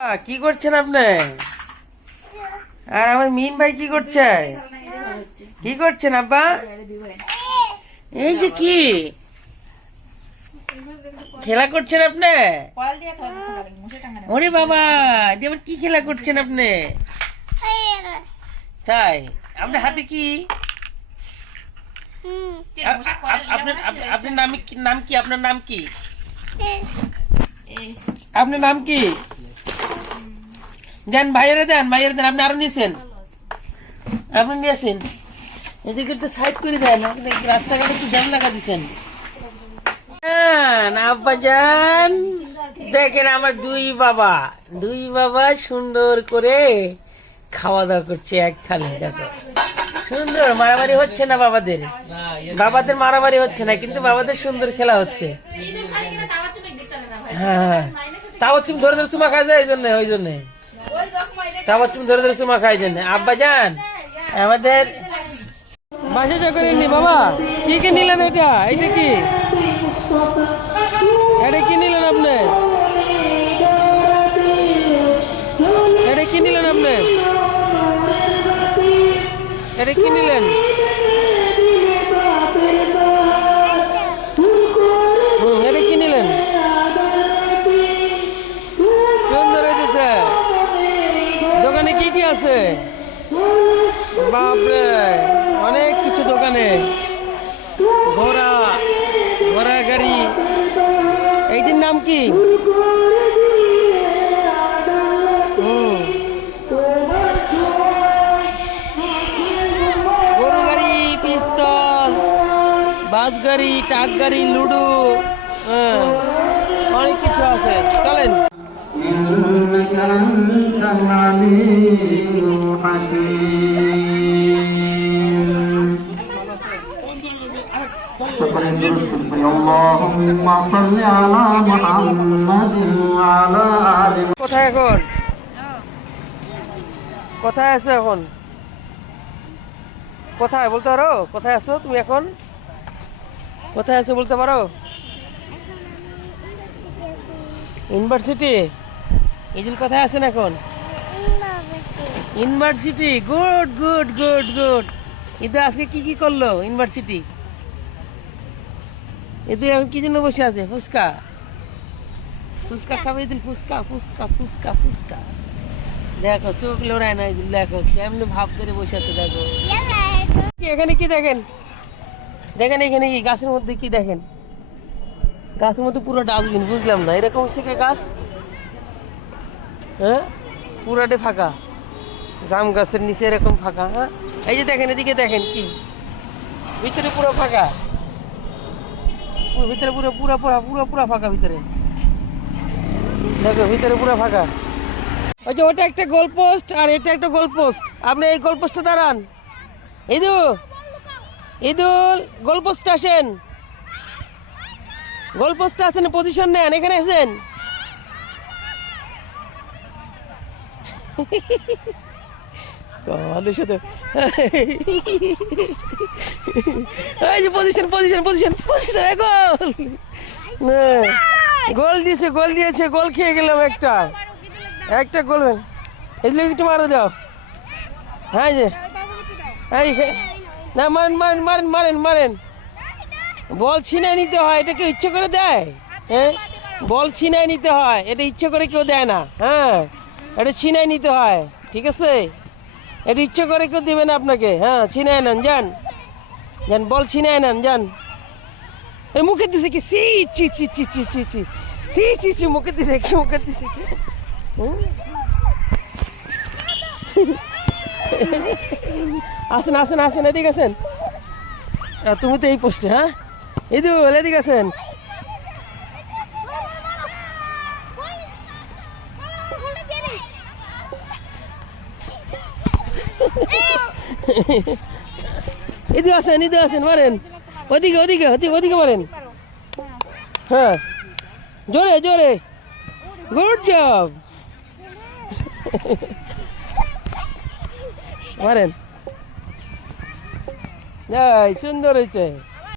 কি করছেন আপনি? আর আমার মিন ভাই কি করছে? কি করছেন আব্বা? এই যে কি খেলা করছেন আপনি? ওরে বাবা, এবার কি খেলা করছেন আপনি? তাই আপনার হাতে কি? আপনার নাম কি? আপনার নাম কি? আপনার নাম কি? দেন ভাইয়েরা দেন, আপনি আরো নিয়েছেন, আপনি নিয়েছেন। এদিকে একটু সাইড করে দেন, আপনি রাস্তাঘাটে একটু জ্যাম লাগা দিচ্ছেন। আব্বাজান দেখেন, আমার দুই বাবা সুন্দর করে খাওয়া দাওয়া করছে এক থালে। দেখো সুন্দর, মারামারি হচ্ছে না বাবাদের মারামারি হচ্ছে না, কিন্তু বাবাদের সুন্দর খেলা হচ্ছে। হ্যাঁ, তাও তুমি ধরে ধরে চুমা খাই যায়, ওই জন্য তাও তুমি ধরে ধরে চুমা খাই জন্য। আব্বাজান আমাদের বাসা যা করেননি বাবা, কি কি নিলেন? এটা কি নিলেন আপনি? এটা কি নিলেন আপনি? এটা কি নিলেন? এটা কি নিলেন? সুন্দর হয়েছে। দোকানে কি কি আছে? বাপরে, অনেক কিছু দোকানে। ঘোড়া গাড়ি। এইটির নাম কি? গরু গাড়ি, পিস্তল, বাস গাড়ি, ট্রাক গাড়ি, লুডো, অনেক কিছু আছে। চলেন। কোথায় এখন? কোথায় আছো এখন? কোথায় বলতে পারো? কোথায় আছো তুমি এখন? কোথায় আছো বলতে পারো? ইউনিভার্সিটি। এই কোথায় আছেন এখন? University. Good good good good. কিন্তু আজকে কি কি করলো ইউনিভার্সিটি? এতে এখন কি জন্য বসে আছে? ফুচকা খাবে ইদুল। ফুচকা দেখো, চোখ লড়ায় না ইদুল। দেখো কেমনি ভাব করে বসে আছে। দেখো এখানে কি দেখেন? এখানে কি গাছের মধ্যে কি দেখেন? গাছের মধ্যে পুরো ডাস্টবিন। বুঝলাম না, এরকম হচ্ছে গাছ। হ্যাঁ, পুরাটে ফাঁকা। জাম গাছের নিচে এরকম ফাঁকা। হ্যাঁ, এই যে দেখেন, এদিকে দেখেন কি ভিতরে পুরো ফাঁকা। ভিতরে পুরো ফাঁকা ভিতরে। দেখো ভিতরে পুরো ফাঁকা। ওই যে ওটা একটা গোল পোস্ট আর এটা একটা গোল পোস্ট। আপনি এই গোল পোস্টে দাঁড়ান। ইদুল গোল পোস্টে আসেন। গোল পোস্টে আসেন, পজিশন নেন। এখানে আসেন। গোল দিয়েছে। গোল খেয়ে গেলাম একটা গোল। এগুলো একটু মারো দাও। হ্যাঁ যে না, মারেন। বল ছিনায় নিতে হয়, এটাকে ইচ্ছে করে দেয়? হ্যাঁ, বল ছিনায় নিতে হয়, এটা ইচ্ছে করে কেউ দেয় না। হ্যাঁ, এটা ছিনায় নিতে হয়, ঠিক আছে? এটা ইচ্ছে করে কেউ দেবে না আপনাকে। হ্যাঁ, ছিনায় নেন, যান। বল ছিনায় নেন, যান। এই মুখে দিছে কি? চি মুখে দিছে কি? আসেন এদিকে আসেন। তুমি তো এই পোস্টে। হ্যাঁ, ইদুল এদিকে আসেন। এদিকে আসেন, মারেন। ওদিকে মারেন। হ্যাঁ, জোরে। Good job. মারেন। সুন্দর হয়েছে।